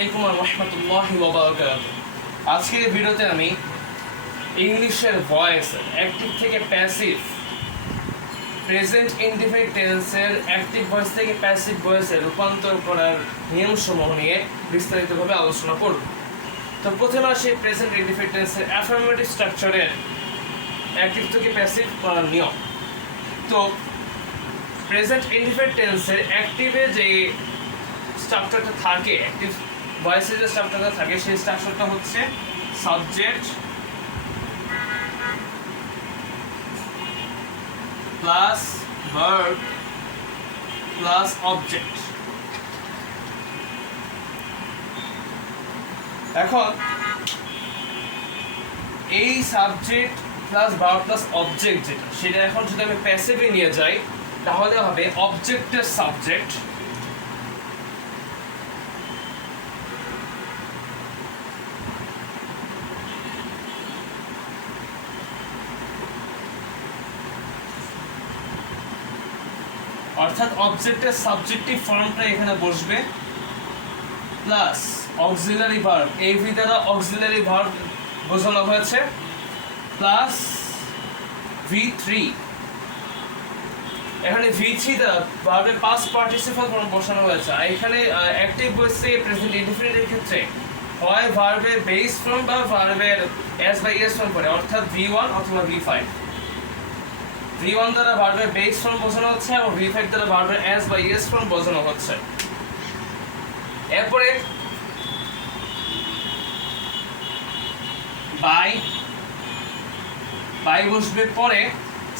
আলাইকুম ওয়া রাহমাতুল্লাহি ওয়া বারাকাতুহু। আজকের এই ভিডিওতে আমি ইংলিশের ভয়েস অ্যাক্টিভ থেকে প্যাসিভ, প্রেজেন্ট ইনডিফিনিট টেন্সের অ্যাক্টিভ ভয়েস থেকে প্যাসিভ ভয়েসে রূপান্তর করার নিয়মসমূহ নিয়ে বিস্তারিতভাবে আলোচনা করব। তো প্রথমে আসি প্রেজেন্ট ইনডিফিনিট টেন্সের অ্যাফার্মেটিভ স্ট্রাকচারের অ্যাক্টিভ থেকে প্যাসিভ করার নিয়ম। তো প্রেজেন্ট ইনডিফিনিট টেন্সের অ্যাক্টিভে যে স্ট্রাকচারটা থাকে, অ্যাক্টিভ ভয়েসের যে স্ট্রাকচারটা থাকে, সেই স্ট্রাকচারটা হচ্ছে subject plus verb plus object. এখন এই subject plus verb plus object যেটা, সেটা এখন যদি আমি প্যাসিভে নিয়ে যাই তাহলে হবে অবজেক্টের সাবজেক্ট অর্থাৎ অবজেক্টের সাবজেক্টিভ ফর্মটা এখানে বসবে প্লাস অক্সিলারি ভার্ব, এই দ্বারা অক্সিলারি ভার্ব বোঝানো হয়েছে, প্লাস V3। এখানে V3 দ্বারা ভার্বের পাস্ট পার্টিসিপল ফর্ম বসানো হয়েছে। এখানে অ্যাক্টিভ ভয়েসে প্রেজেন্ট ইনডিফিনিটের ক্ষেত্রে হয় ভার্বের বেস ফর্ম বা ভার্বের এস বাই এস ফর্ম পড়ে, অর্থাৎ V1 অথবা V5। V1 দ্বারা ভার্বের বেস ফর্ম বোঝানো হচ্ছে এবং V5 দ্বারা ভার্বের এস বাই এস ফর্ম বোঝানো হচ্ছে। এরপরে বাই বসবে, পরে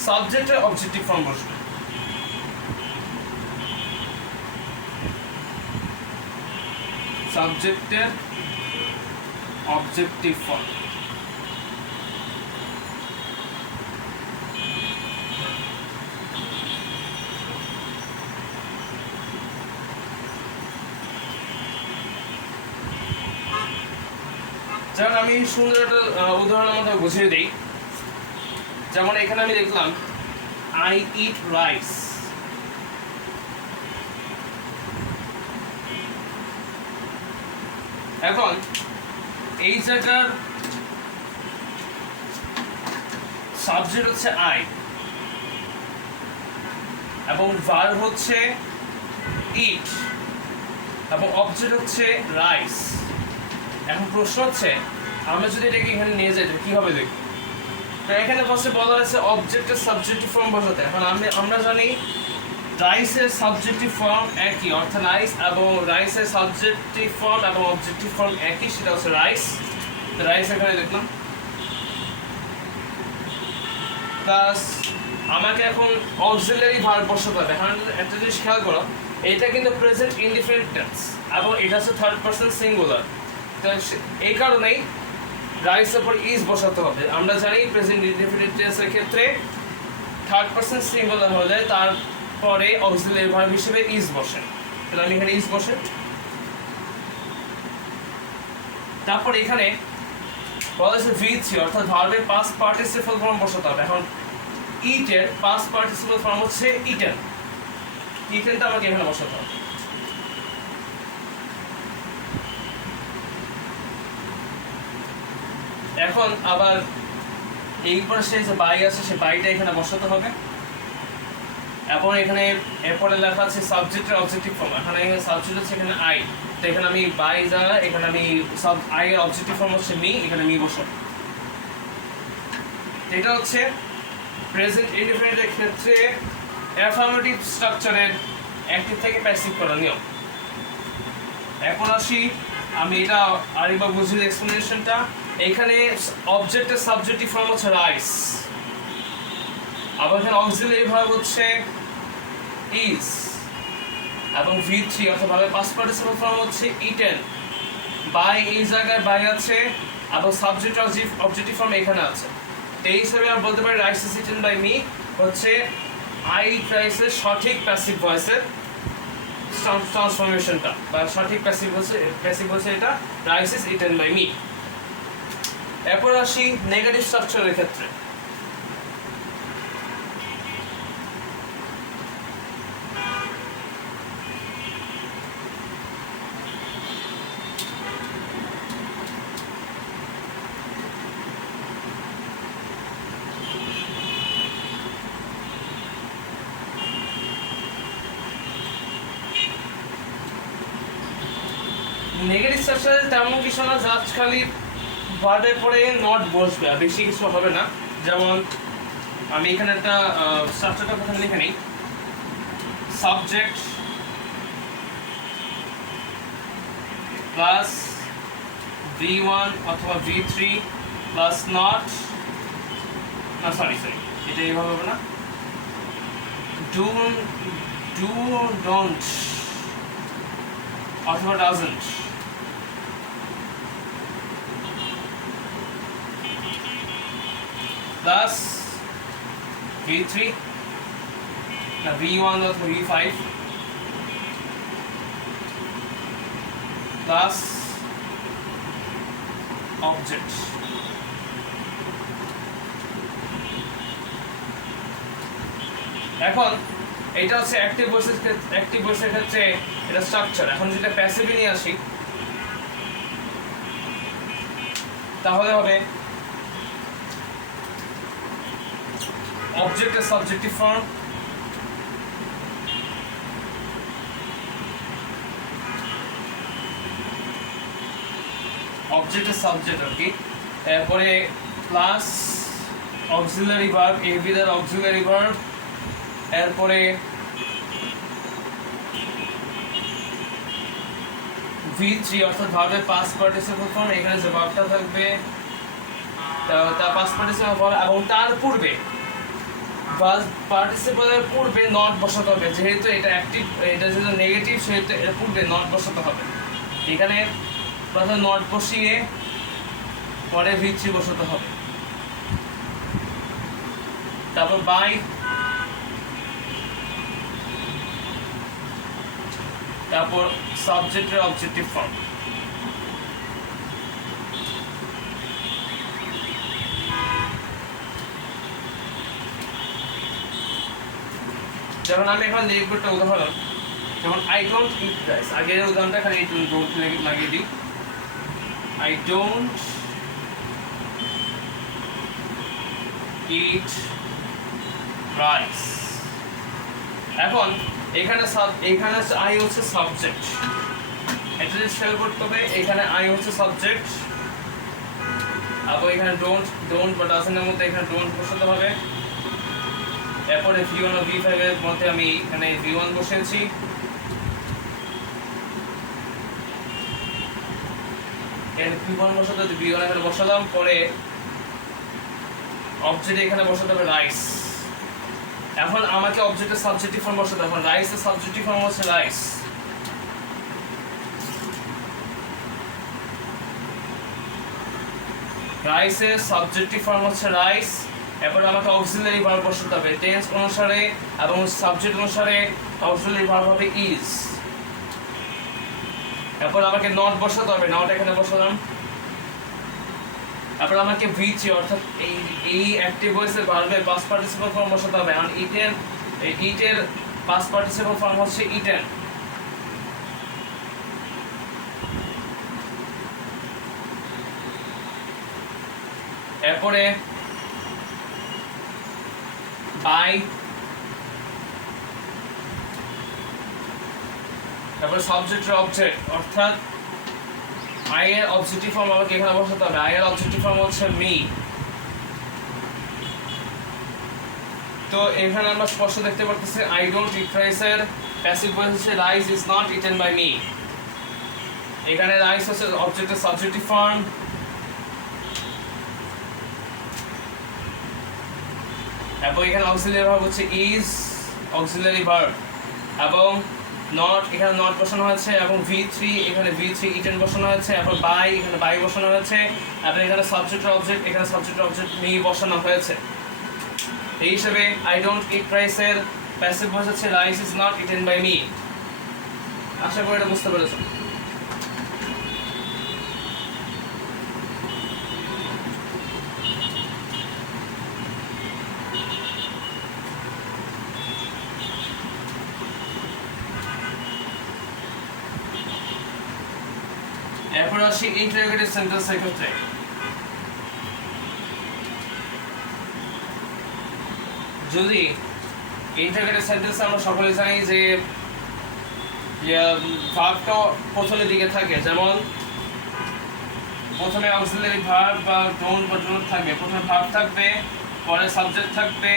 সাবজেক্টের অবজেক্টিভ ফর্ম বসবে। সাবজেক্টের অবজেক্টিভ ফর্ম। যেমন আমি সুন্দর একটা উদাহরণের মধ্যে বুঝিয়ে দিই। যেমন এখানে আমি দেখলাম আই ইট রাইস। এখন এই জায়গার সাবজেক্ট হচ্ছে আই এবং ভার্ব হচ্ছে ইট এবং অবজেক্ট হচ্ছে রাইস। এখন প্রশ্ন হচ্ছে আমরা যদি এটাকে এখানে নিয়ে যাই কি হবে দেখি। তো এখানে বলা হয়েছে অবজেক্টের সাবজেক্টিভ ফর্ম বসাতে। এখন আমরা জানি রাইসের সাবজেক্টিভ ফর্ম একই, অর্থাৎ রাইসের সাবজেক্টিভ ফর্ম এবং অবজেক্টিভ ফর্ম একই, সেটা হচ্ছে রাইস। রাইস এখানে দেখলাম, প্লাস আমাকে এখন অক্সিলারি ভার্ব বসাতে হবে। এখন একটা জিনিস খেয়াল করো, এটা কিন্তু প্রেজেন্ট ইনডিফিনিট টেন্স এবং এটা হচ্ছে থার্ড পারসন সিঙ্গুলার। তো এই কারণেই রাইসের পর ইজ বসাতে হবে। আমরা জানি প্রেজেন্ট ইনডিফিনিট টেন্সের ক্ষেত্রে থার্ড পারসন সিঙ্গুলার হলে তারপরে অক্সিলারি ভার্ব হিসেবে ইজ বসে। তাহলে আমি এখানে ইজ বসে, তারপর এখানে বলা হয়েছে V3 অর্থাৎ ভার্বের পাস্ট পার্টিসিপল ফর্ম বসাতে হবে। এখন ইটের পাস্ট পার্টিসিপল ফর্ম হচ্ছে ইটেন। ইটেনটা আমাকে এখানে বসাতে হবে। এখন আবার এই পাশে যে বাই আছে সেই বাইটা এখানে বসাতে হবে এবং এখানে এরপরে লেখা আছে সাবজেক্টের অবজেক্টিভ ফর্ম। এখানে সাবজেক্ট হচ্ছে এখানে আই, তো এখানে আমি বাই দ্বারা এখানে আমি আই এর অবজেক্টিভ ফর্ম হচ্ছে মি, এখানে মি বসাবো। এটা হচ্ছে প্রেজেন্ট ইনডিফিনিটের ক্ষেত্রে অ্যাফার্মেটিভ স্ট্রাকচারের অ্যাক্টিভ থেকে প্যাসিভ করার নিয়ম। এখন আসি আমি এটা আরেকবার বুঝিয়ে এক্সপ্লেনেশনটা। এখানে অবজেক্টের সাবজেক্টিভ ফর্ম হচ্ছে রাইস, আবার এখানে অক্সিলারি ভার্ব হচ্ছে ইজ এবং V3 অর্থাৎ ভার্বের পাস্ট পার্টিসিপল ফর্ম হচ্ছে ইটেন। বাই এই জায়গায় বাই আছে এবং সাবজেক্ট অবজেক্টিভ ফর্ম এখানে আছে। তো এই হিসাবে আমরা বলতে পারি rice is eaten by me হচ্ছে আই ইট রাইসের সঠিক প্যাসিভ ভয়েসের ট্রান্সফরমেশনটা, বা সঠিক প্যাসিভ হচ্ছে এটা rice is eaten by me. এরপর আসি নেগেটিভ স্ট্রাকচারের ক্ষেত্রে। নেগেটিভ স্ট্রাকচারে তেমন কিছু না, জাস্ট খালি ভার্বের পরে নট বসবে, আর বেশি কিছু হবে না। যেমন আমি এখানে একটা স্ট্রাকচারটা প্রথমে লিখে নিই। সাবজেক্ট প্লাস V1 অথবা V3 প্লাস নট, না সরি এটা এইভাবে হবে না, ডু ডোন্ট অথবা ডাজন্ট, প্লাস V3 না V1 অথবা V5 প্লাস অবজেক্ট। এখন এটা হচ্ছে অ্যাক্টিভ ভয়েসের ক্ষেত্রে এটা স্ট্রাকচার। এখন যদি প্যাসিভে নিয়ে আসি তাহলে হবে অবজেক্টের সাবজেক্টিভ ফর্ম, অবজেক্টের সাবজেক্ট আর কি, এরপরে প্লাস অক্সিলারি ভার্ব, এবি দ্বারা অক্সিলারি ভার্ব, এরপরে V3 অর্থাৎ ভার্বের পাস্ট পার্টিসিপল ফর্ম, এখানে যে ভার্বটা থাকবে তার পাস্ট পার্টিসিপল ফর্ম, এবং তার পূর্বে পার্টিসিপলের পূর্বে নট বসাতে হবে। যেহেতু এটা অ্যাক্টিভ, এটা যেহেতু নেগেটিভ, সেহেতু এর পূর্বে নট বসাতে হবে। এখানে প্রথমে নট বসিয়ে পরে V3 বসাতে হবে, তারপর বাই, তারপর সাবজেক্টের অবজেক্টিভ ফর্ম। যেমন আমি এখন লিখবো একটা উদাহরণ, যেমন আই ডোন্ট ইট রাইস, আগের উদাহরণটা খালি ডোন্ট লাগিয়ে দিই, আই ডোন্ট ইট রাইস। এখন এখানে আই হচ্ছে সাবজেক্ট, এটা খেয়াল করতে হবে, এখানে আই হচ্ছে সাবজেক্ট, আবার এখানে ডোন্ট বা ডাজন্টের মধ্যে এখানে ডোন্ট বসাতে হবে। এরপরে V1 ও V5 এর মধ্যে আমি এখানে V1 বসিয়েছি, এর V1 বসাতে V1 এখানে বসালাম, পরে অবজেক্ট এখানে বসাতে হবে রাইস। এখন আমাকে অবজেক্টের সাবজেক্টিভ ফর্ম বসাতে হবে, রাইসের সাবজেক্টিভ ফর্ম হচ্ছে রাইস, রাইসের সাবজেক্টিভ ফর্ম হচ্ছে রাইস। এরপর আমাকে অক্সিলারি ভার্ব বসাতে হবে, টেন্স অনুসারে এবং সাবজেক্ট অনুসারে অক্সিলারি ভার্ব হবে ইজ। এরপর আমাকে নট বসাতে হবে, নট এখানে বসালাম। তারপর আমাকে V3 অর্থাৎ এই অ্যাক্টিভ ভয়েসের ভার্বের পাস্ট পার্টিসিপল ফর্ম বসাতে হবে, কারণ ইটের পাস্ট পার্টিসিপল ফর্ম হচ্ছে ইটেন। এরপরে বাই, তারপরে সাবজেক্টের অবজেক্ট অর্থাৎ আই এর অবজেক্টিভ ফর্ম আমাকে এখানে বসাতে হবে, আই এর অবজেক্টিভ ফর্ম হচ্ছে মি। তো এখানে আমরা স্পষ্ট দেখতে পারতেছি আই ডোন্ট ইট রাইস এর প্যাসিভ ভয়েস হচ্ছে rice is not eaten by me. এখানে রাইস হচ্ছে অবজেক্টের সাবজেক্টিভ ফর্ম, এবং এখানে অক্সিলারি ভার্ব হচ্ছে ইজ অক্সিলারি ভার্ব, এবং নট এখানে নট বসানো হয়েছে, এবং V3 এখানে V3 ইটেন বসানো হয়েছে, এবং বাই এখানে বাই বসানো হয়েছে, এবং এখানে সাবজেক্টের অবজেক্ট এখানে সাবজেক্টের অবজেক্ট মি বসানো হয়েছে। এই হিসেবে আই ডোন্ট ইট রাইস এর প্যাসিভ ভয়েস হচ্ছে rice is not eaten by me. আশা করি এটা বুঝতে পেরেছো। এরপর আসি ইন্টারোগেটিভ সেন্টেন্সের ক্ষেত্রে। যদি ইন্টারোগেটিভ সেন্টেন্সে আমরা সকলে জানি যে ভার্বটা প্রথমের দিকে থাকে, যেমন প্রথমে অক্সিলারি ভার্ব বা নাউন বা প্রোনাউন থাকবে, প্রথমে ভার্ব থাকবে, পরে সাবজেক্ট থাকবে,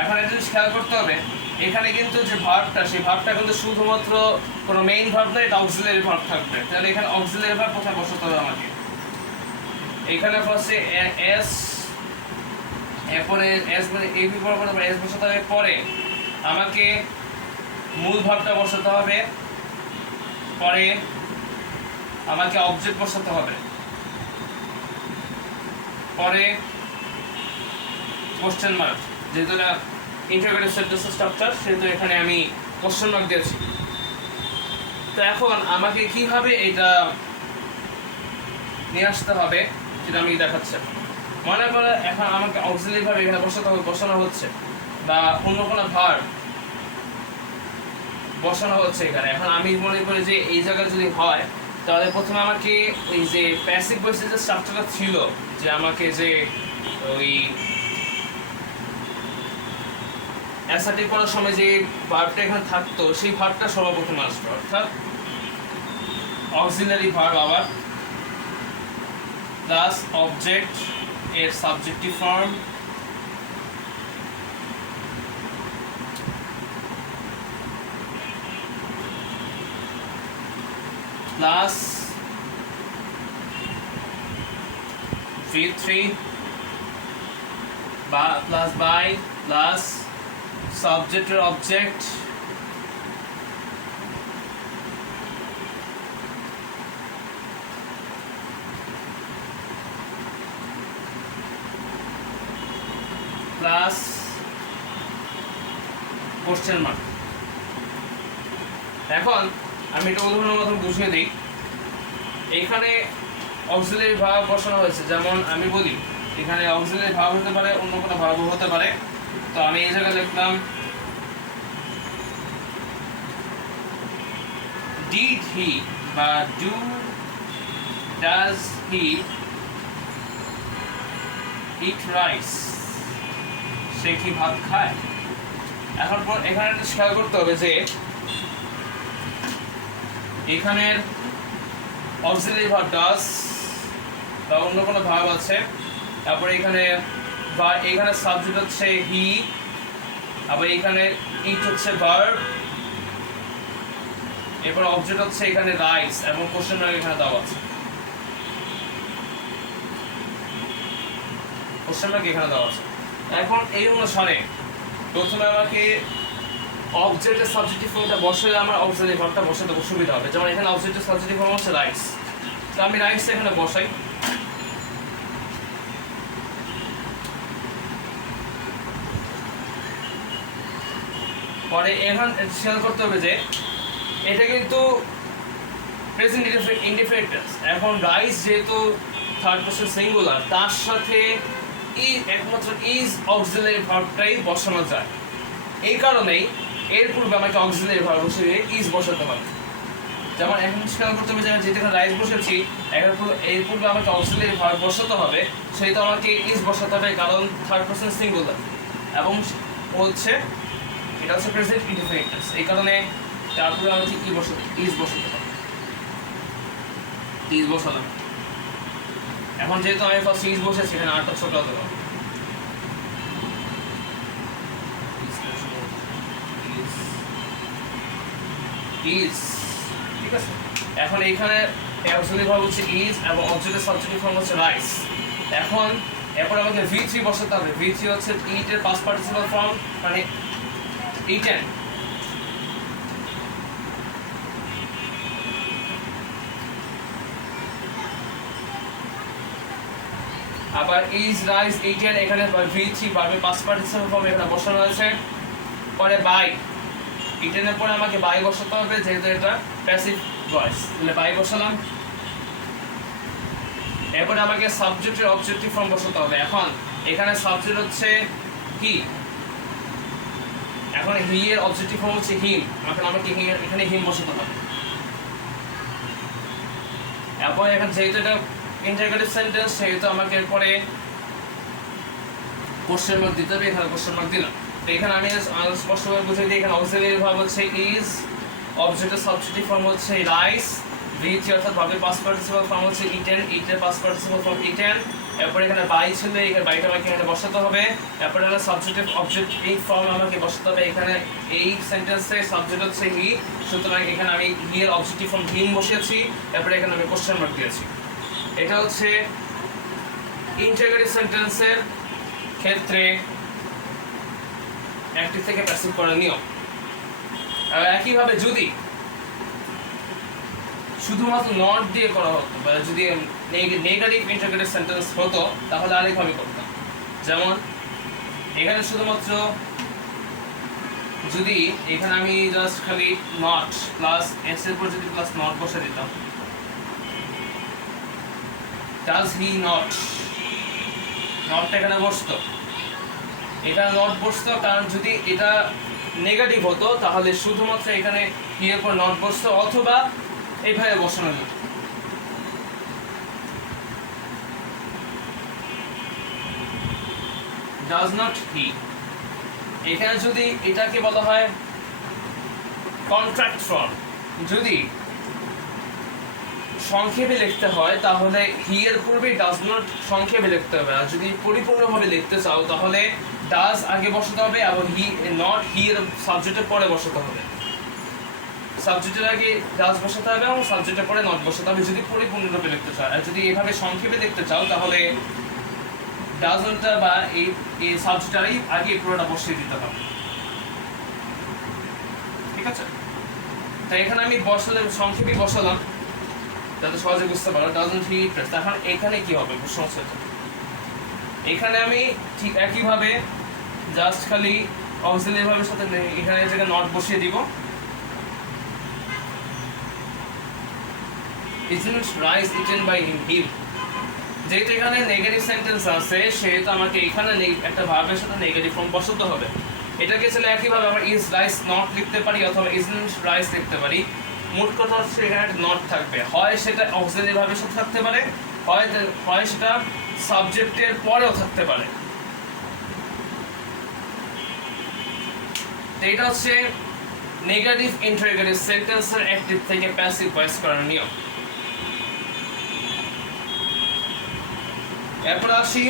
এখন একটা জিনিস খেয়াল করতে হবে, এখানে কিন্তু যে ভার্বটা, সেই ভার্বটা কিন্তু শুধুমাত্র কোনো মেইন ভার্ব নয়, এটা অক্সিলারি ভার্ব থাকবে। তাহলে এখানে অক্সিলারি ভার্ব কোথায় বসাতে হবে আমাকে? এখানে ফার্স্টে এস, এরপরে এস মানে এবি বরাবর এস বসাতে হবে, পরে আমাকে মূল ভার্বটা বসাতে হবে, পরে আমাকে অবজেক্ট বসাতে হবে, পরে কোশ্চেন মার্ক, যেহেতু না ইন্টারোগেটিভ সেন্টেন্স স্ট্রাকচার সেহেতু এখানে আমি কোশ্চেন মার্ক দিয়েছি। তো এখন আমাকে কিভাবে এটা নিয়ে আসতে হবে সেটা আমি দেখাচ্ছি। মনে করো এখন আমাকে অক্সিলারি ভার্ব এখানে বসানো হচ্ছে, বা অন্য কোনো ভার্ব বসানো হচ্ছে এখানে। এখন আমি মনে করি যে এই জায়গায় যদি হয়, তাহলে প্রথমে আমাকে ওই যে প্যাসিভ ভয়েসের যে স্ট্রাকচারটা ছিল, যে আমাকে যে ওই অ্যাসার্টিভ করার সময় যে ভার্বটা এখানে থাকতো, সেই ভার্বটা সর্বপ্রথম আসবে, অর্থাৎ অক্সিলারি ভার্ব আবার প্লাস অবজেক্ট এর সাবজেক্টিভ ফর্ম প্লাস V3 বা প্লাস বাই প্লাস সাবজেক্ট এর অবজেক্ট প্লাস কোশ্চেন মার্ক। এখন আমি এটা উদাহরণের মতো বুঝিয়ে দিই। এখানে অক্সিলারি ভার্ব বসানো হয়েছে, যেমন আমি বলি এখানে অক্সিলারি ভার্ব হতে পারে, অন্য কোনো ভার্বও হতে পারে। তো আমি এই জায়গায় লিখলাম ডিড হি বা ডাজ হি ইট রাইস, সে কি ভাত খায়। এখন এখানে একটা খেয়াল করতে হবে যে এখানের অক্সিলারি ভার্ব ডাজ বা অন্য কোনো ভার্ব আছে, তারপরে এখানে বা এখানে সাবজেক্ট হচ্ছে হি, আবার এখানে ইট হচ্ছে ভার্ব, এরপর অবজেক্ট হচ্ছে এখানে রাইস, এবং কোশ্চেন মার্ক এখানে দেওয়া আছে, কোশ্চেন মার্ক এখানে দেওয়া আছে। এখন এই অনুসারে প্রথমে আমাকে অবজেক্টের সাবজেক্টিভ ফর্মটা বসালে আমার অক্সিলারি ভার্বটা বসাতে সুবিধা হবে। যেমন এখানে অবজেক্টের সাবজেক্টিভ ফর্ম হচ্ছে রাইস, তো আমি রাইস এখানে বসাই। পরে এখানে খেয়াল করতে হবে যে এটা কিন্তু প্রেজেন্ট ইনডিফিনিট টেন্স। এখন রাইস যেহেতু থার্ড পারসন সিঙ্গুলার, তার সাথে একমাত্র ইজ অক্সিলারি ভার্বটাই বসানো যায়। এই কারণেই এর পূর্বে আমাকে অক্সিলারি ভার্ব বসিয়ে ইজ বসাতে হবে। যেমন এখন খেয়াল করতে হবে যে যেহেতু রাইস বসেছি, এর পূর্বে আমাকে অক্সিলারি ভার্ব বসাতে হবে, সেটা আমাকে ইজ বসাতে হবে, কারণ থার্ড পারসন সিঙ্গুলার এবং হচ্ছে এটা হচ্ছে প্রেজেন্ট ইনডিফিনিট টেন্স। এই কারণে তারপরে আমাকে কি বসাতে, ইজ বসাতে হবে, ইজ বসালাম। এখন যেহেতু আমি ফার্স্ট ইজ বসেছি, এখানে আরটা ছোট হতে হবে, ইজ, ঠিক আছে। এখন এইখানে অক্সিলারি ভার্ব হচ্ছে ইজ এবং অবজেক্টের সাবজেক্টিভ ফর্ম হচ্ছে রাইস। এখন এরপর আমাকে V3 বসাতে হবে। V3 হচ্ছে ইট এর পাস্ট পার্টিসিপল ফর্ম, মানে ইটেন। আবার ইজ রাইস ইটেন, এখানে V3 ভার্বের পাস্ট পার্টিসিপল ফর্ম এখানে বসানো হয়েছে। পরে বাই, ইটেনের পরে আমাকে বাই বসাতে হবে, যেহেতু এটা প্যাসিভ ভয়েস, তাহলে বাই বসালাম। এরপরে আমাকে সাবজেক্টের অবজেক্টিভ ফর্ম বসাতে হবে। এখন এখানে সাবজেক্ট হচ্ছে হি, এখন হি এর অবজেক্টিভ ফর্ম হচ্ছে হিম, এখন আমাকে এখানে হিম বসাতে হবে। এরপর এখানে যেহেতু এটা ইন্টারোগেটিভ সেন্টেন্স, সেহেতু আমাকে এরপরে কোশ্চেন মার্ক দিতে হবে। এখানে কোশ্চেন মার্ক দিলাম। তো এখানে আমি স্পষ্টভাবে বুঝিয়ে দিই, এখানে অক্সিলারি ভার্ব হচ্ছে ইজ, অবজেক্টের সাবজেক্টিভ ফর্ম হচ্ছে রাইস, রিচ অর্থাৎ ভার্বের পাস্ট পার্টিসিপল ফর্ম হচ্ছে ইটেন, ইটের পাস্ট পার্টিসিপল ফর্ম ইটেন। এরপর এখানে বাই ছিল, এখানে বাইটা আমাকে এখানে বসাতে হবে। এরপর এখানে সাবজেক্টিভ অবজেক্ট এই ফর্ম আমাকে বসাতে হবে। এখানে এই সেন্টেন্সে সাবজেক্ট হচ্ছে হি, সুতরাং এখানে আমি হি এর অবজেক্টিভ ফর্ম হিম বসিয়েছি। এরপর এখানে আমি কোশ্চেন মার্ক দিয়েছি। এটা হচ্ছে ইন্টারোগেটিভ সেন্টেন্সের ক্ষেত্রে অ্যাক্টিভ থেকে প্যাসিভ করার নিয়ম। আর একইভাবে যদি শুধুমাত্র নট দিয়ে করা হতো বা যদি নেগেটিভ ইন্টারোগেটিভ সেন্টেন্স হতো তাহলে আরেকভাবে করতাম। যেমন এখানে শুধুমাত্র যদি এখানে আমি জাস্ট খালি নট প্লাস এস এর পর যদি প্লাস নট বসে দিতাম, ডাজ হি নট, নটটা এখানে বসতো, এখানে নট বসতো, কারণ যদি এটা নেগেটিভ হতো তাহলে শুধুমাত্র এখানে হি এর পর নট বসতো, অথবা এইভাবে বসানো যেত। ডাজ নট হি, এখানে যদি এটাকে বলা হয় কন্ট্রাক্ট ফর্ম, যদি সংক্ষেপে লিখতে হয় তাহলে হি এর পূর্বে ডাজ নট সংক্ষেপে লিখতে হবে, আর যদি পরিপূর্ণভাবে লিখতে চাও তাহলে ডাজ আগে বসাতে হবে এবং হি নট হি এর সাবজেক্টের পরে বসাতে হবে। সাবজেক্টের আগে ডাজ বসাতে হবে এবং সাবজেক্টের পরে নট বসাতে হবে যদি পরিপূর্ণরূপে লিখতে চাও। আর যদি এভাবে সংক্ষেপে লিখতে চাও তাহলে ডাজ নটটা বা এই সাবজেক্টেরই আগে পুরোটা বসিয়ে দিতে হবে। ঠিক আছে, তো এখানে আমি বসালে সংক্ষেপে বসালাম যাতে সহজে বুঝতে পারো। ডাজন্ট হি ইট রাইস, এখন এখানে কি হবে সমস্যাটা? এখানে আমি ঠিক একইভাবে জাস্ট খালি অক্সিলারি ভার্বের সাথে এখানে জায়গায় নট বসিয়ে দিব। Isn't rice eaten by him? যেহেতু এখানে নেগেটিভ সেন্টেন্স আছে সেহেতু আমাকে এখানে একটা ভার্বের সাথে নেগেটিভ ফর্ম বসাতে হবে। এটাকে চলে একইভাবে আমরা ইজ রাইস নট লিখতে পারি অথবা isn't রাইস লিখতে পারি। মোট কথা হচ্ছে এখানে নট থাকবে, হয় সেটা অক্সিলারি ভার্বের সাথে থাকতে পারে, হয় সেটা সাবজেক্টের পরেও থাকতে পারে। এটা হচ্ছে নেগেটিভ ইন্টারোগেটিভ সেন্টেন্সের অ্যাক্টিভ থেকে প্যাসিভ ভয়েস করার নিয়ম। এরপর আসি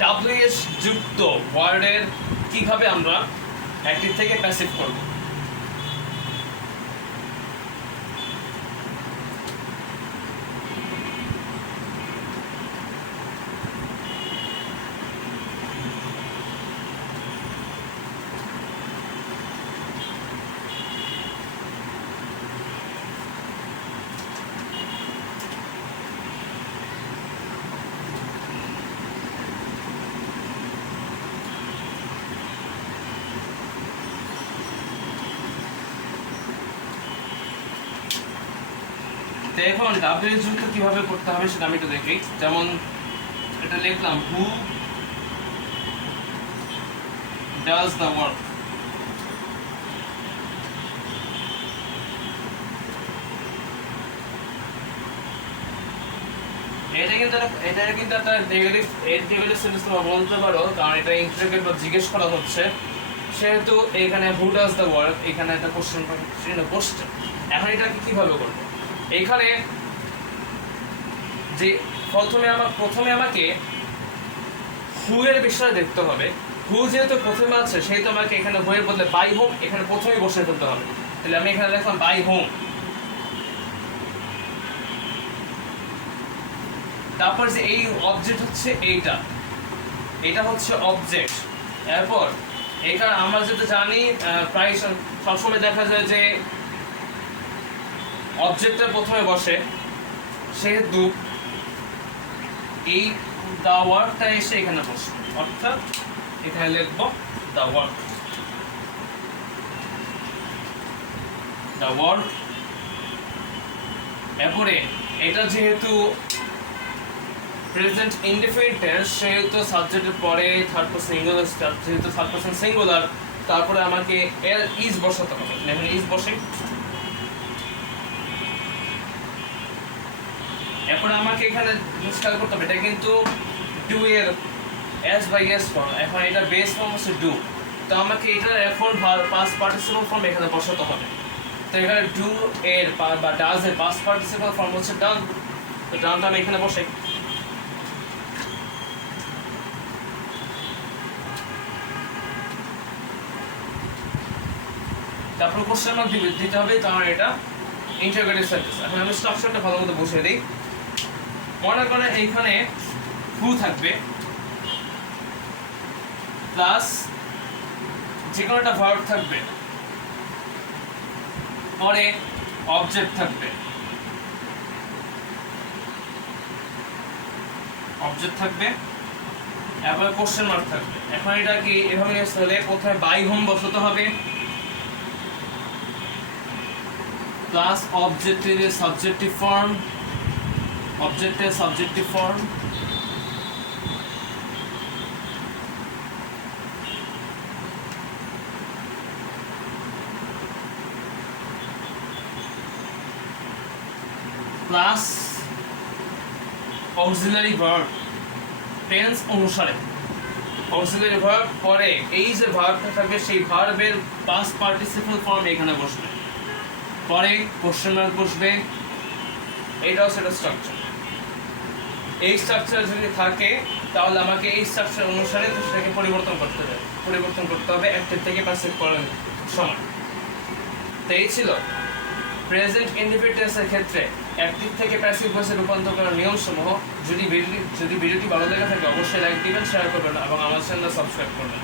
WH যুক্ত ওয়ার্ডের কিভাবে আমরা অ্যাক্টিভ থেকে প্যাসিভ করব। এখন WH যুক্ত কিভাবে করতে হবে সেটা আমি একটু দেখি। যেমন এটা লিখলাম হু ডাজ দ্য ওয়ার্ক, এটা কিন্তু একটা নেগেটিভ সেন্টেন্স তোমরা বলতে পারো, কারণ এটা ইন্টারোগেট বা জিজ্ঞেস করা হচ্ছে, সেহেতু এখানে হু ডাজ দ্য ওয়ার্ক, এখানে একটা কোশ্চেন কোশ্চেন। এখন এটাকে কিভাবে করবো? এখানে যে প্রথমে আমাকে হু এর বিষয়ে দেখতে হবে। হু যেহেতু প্রথমে আছে সেহেতু আমাকে এখানে হু এর বদলে বাই হোম এখানে প্রথমেই বসে ফেলতে হবে। তাহলে আমি এখানে লিখলাম বাই হোম, তারপর যে এই অবজেক্ট হচ্ছে এটা হচ্ছে অবজেক্ট। এরপর এখানে আমরা যেটা জানি প্রায় সবসময় দেখা যায় যে অবজেক্টটা প্রথমে বসে, সেহেতু এই দ্য ওয়ার্কটা এসে এখানে বসবে, অর্থাৎ এখানে লিখব দ্য ওয়ার্ক। এরপরে এটা যেহেতু প্রেজেন্ট ইনডিফিনিট টেন্স সেহেতু সাবজেক্টের পরে থার্ড পারসন সিঙ্গুলার, যেহেতু থার্ড পারসন সিঙ্গুলার তারপরে আমাকে এর ইজ বসাতে হবে। এখানে ইজ বসে এখন আমাকে এখানে খেয়াল করতে হবে এটা কিন্তু ডু এর এস বাই এস ফর্ম, এখন এটা বেস ফর্ম হচ্ছে ডু, তো আমাকে এটা এখন পাস্ট পার্টিসিপল ফর্ম এখানে বসাতে হবে। তো এখানে ডু এর বা ডাজ এর পাস্ট পার্টিসিপল ফর্ম হচ্ছে ডান, তো ডানটা আমি এখানে বসাই। তারপর কোশ্চেন মার্ক দিতে হবে, তো আমার এটা ইন্টিগ্রেটিভ সেন্টেন্স। এখন আমি স্ট্রাকচারটা ভালো মতো বসিয়ে দিই। মনে করেন এইখানে হু থাকবে প্লাস যে কোনো একটা ভার্ব থাকবে, পরে অবজেক্ট থাকবে, এরপরে কোশ্চেন মার্ক থাকবে। এখন এটা কি এভাবে নিতে হলে প্রথমে বাই হোম বসাতে হবে, প্লাস অবজেক্টের subjective form, plus auxiliary verb tense অনুসারে, অক্সিলারি ভার্ব পরে এই যে ভার্বটা থাকবে সেই ভার্বের পাস্ট পার্টিসিপল ফর্ম এখানে বসবে, পরে কোশ্চেন মার্ক বসবে। এইটাও সেটা স্ট্রাকচার। এই স্ট্রাকচার যদি থাকে তাহলে আমাকে এই স্ট্রাকচার অনুসারে সেটাকে পরিবর্তন করতে হবে অ্যাক্টিভ থেকে প্যাসিভ করার সময়। তো এই ছিল প্রেজেন্ট ইনডিফিনিট টেন্সের ক্ষেত্রে অ্যাক্টিভ থেকে প্যাসিভ ভয়েসে রূপান্তর করার নিয়মসমূহ। যদি ভিডিওটি ভালো লেগে থাকে অবশ্যই লাইক দিবেন, শেয়ার করবেন এবং আমার চ্যানেল সাবস্ক্রাইব করবেন।